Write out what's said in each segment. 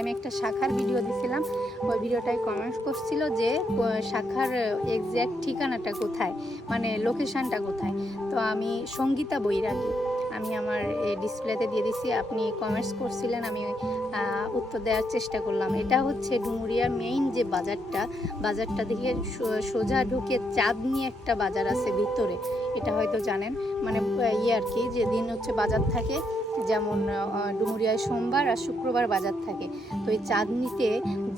আমি একটা শাখার ভিডিও দিছিলাম, ওই ভিডিওটায় কমেন্ট করছিল যে শাখার এক্স্যাক্ট ঠিকানাটা কোথায়, মানে লোকেশানটা কোথায়। তো আমি সঙ্গীতা বৈরাগী, আমি আমার ডিসপ্লেতে দিয়ে দিছি। আপনি কমেন্টস করছিলেন, আমি উত্তর দেওয়ার চেষ্টা করলাম। এটা হচ্ছে ডুমুরিয়ার মেইন যে বাজারটা থেকে সোজা ঢুকে চাঁদনি একটা বাজার আছে ভিতরে, এটা হয়তো জানেন। মানে আর কি, যেদিন হচ্ছে বাজার থাকে, যেমন ডুমুরিয়ায় সোমবার আর শুক্রবার বাজার থাকে। তো এই চাঁদনিতে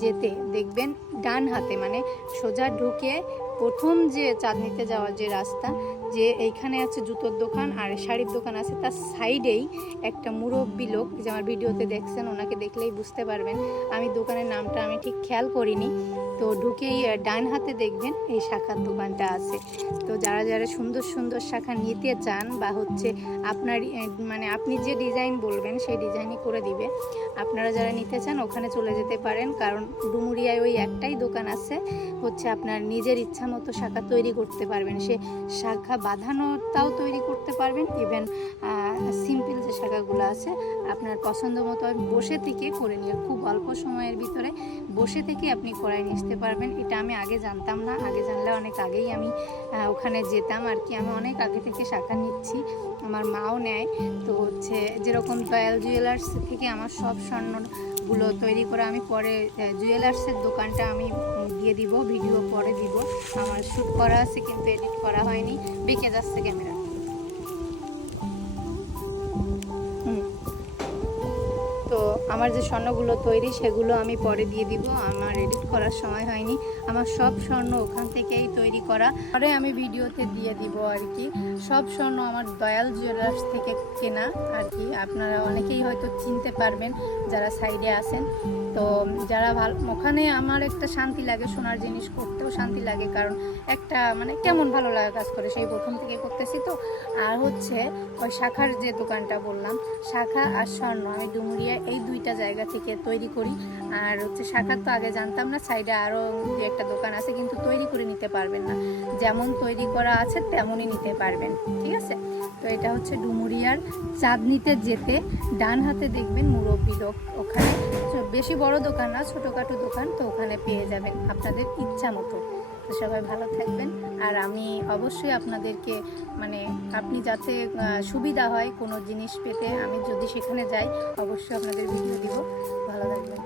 যেতে দেখবেন ডান হাতে, মানে সোজা ঢুকে প্রথম যে চাঁদনিতে যাওয়ার যে রাস্তা, যে এইখানে আছে জুতোর দোকান আর শাড়ির দোকান আছে, তার সাইডেই একটা মুরব্বী লোক, যে আমার ভিডিওতে দেখছেন, ওনাকে দেখলেই বুঝতে পারবেন। আমি দোকানের নামটা আমি ঠিক খেয়াল করিনি। তো ঢুকেই ডান হাতে দেখবেন এই শাখার দোকানটা আছে। তো যারা যারা সুন্দর সুন্দর শাখা নিতে চান, বা হচ্ছে আপনার মানে আপনি যে ডিজাইন বলবেন সেই ডিজাইনই করে দিবে। আপনারা যারা নিতে চান ওখানে চলে যেতে পারেন, কারণ ডুমুরিয়ায় ওই একটাই দোকান আছে, হচ্ছে আপনার নিজের ইচ্ছা মতো শাখা তৈরি করতে পারবেন। সে শাখা বাঁধানোটাও তৈরি করতে পারবেন, ইভেন সিম্পল যে শাখাগুলো আছে আপনার পছন্দ মতো বসে থেকে করে নিয়ে, খুব অল্প সময়ের ভিতরে বসে থেকে আপনি করাই নিয়ে আসতে পারবেন। এটা আমি আগে জানতাম না, আগে জানলে অনেক আগেই আমি ওখানে যেতাম আর কি। আমি অনেক আগে থেকে শাখা নিচ্ছি, আমার মাও নেয়। তো হচ্ছে যেরকম দয়াল জুয়েলার্স থেকে আমার সব স্বর্ণগুলো তৈরি করা, আমি পরে জুয়েলার্সের দোকানটা আমি দিয়ে দিব, ভিডিও পরে দিব। আমার শ্যুট করা আছে কিন্তু এডিট করা হয়নি, বেঁকে যাচ্ছে ক্যামেরা। তো আমার যে স্বর্ণগুলো তৈরি সেগুলো আমি পরে দিয়ে দিব, আমার এডিট করার সময় হয়নি। আমার সব স্বর্ণ ওখান থেকেই তৈরি করা, পরে আমি ভিডিওতে দিয়ে দিব আর কি। সব স্বর্ণ আমার দয়াল জুয়েলার্স থেকে কেনা আর কি। আপনারা অনেকেই হয়তো চিনতে পারবেন যারা সাইডে আছেন। তো যারা ভালো, ওখানে আমার একটা শান্তি লাগে, সোনার জিনিস করতেও শান্তি লাগে, কারণ একটা মানে কেমন ভালো লাগা কাজ করে, সেই প্রথম থেকে করতেছি তো। আর হচ্ছে ওই শাখার যে দোকানটা বললাম, শাখা আর স্বর্ণ আমি ডুমুরিয়া এই দুইটা জায়গা থেকে তৈরি করি। আর হচ্ছে শাখার তো আগে জানতাম না, সাইডে আরও যে একটা দোকান আছে, কিন্তু তৈরি করে নিতে পারবেন না, যেমন তৈরি করা আছে তেমনই নিতে পারবেন, ঠিক আছে। তো এটা হচ্ছে ডুমুরিয়ার চাঁদনিতে যেতে ডান হাতে দেখবেন মুরব্বী লোক, ওখানে বেশি বড় দোকান না, ছোটোখাটো দোকান, তো ওখানে পেয়ে যাবেন আপনাদের ইচ্ছা মতো। তো সবাই ভালো থাকবেন। আর আমি অবশ্যই আপনাদেরকে, মানে আপনি যাতে সুবিধা হয় কোনো জিনিস পেতে, আমি যদি সেখানে যাই অবশ্যই আপনাদের ভিডিও দিব। ভালো থাকবেন।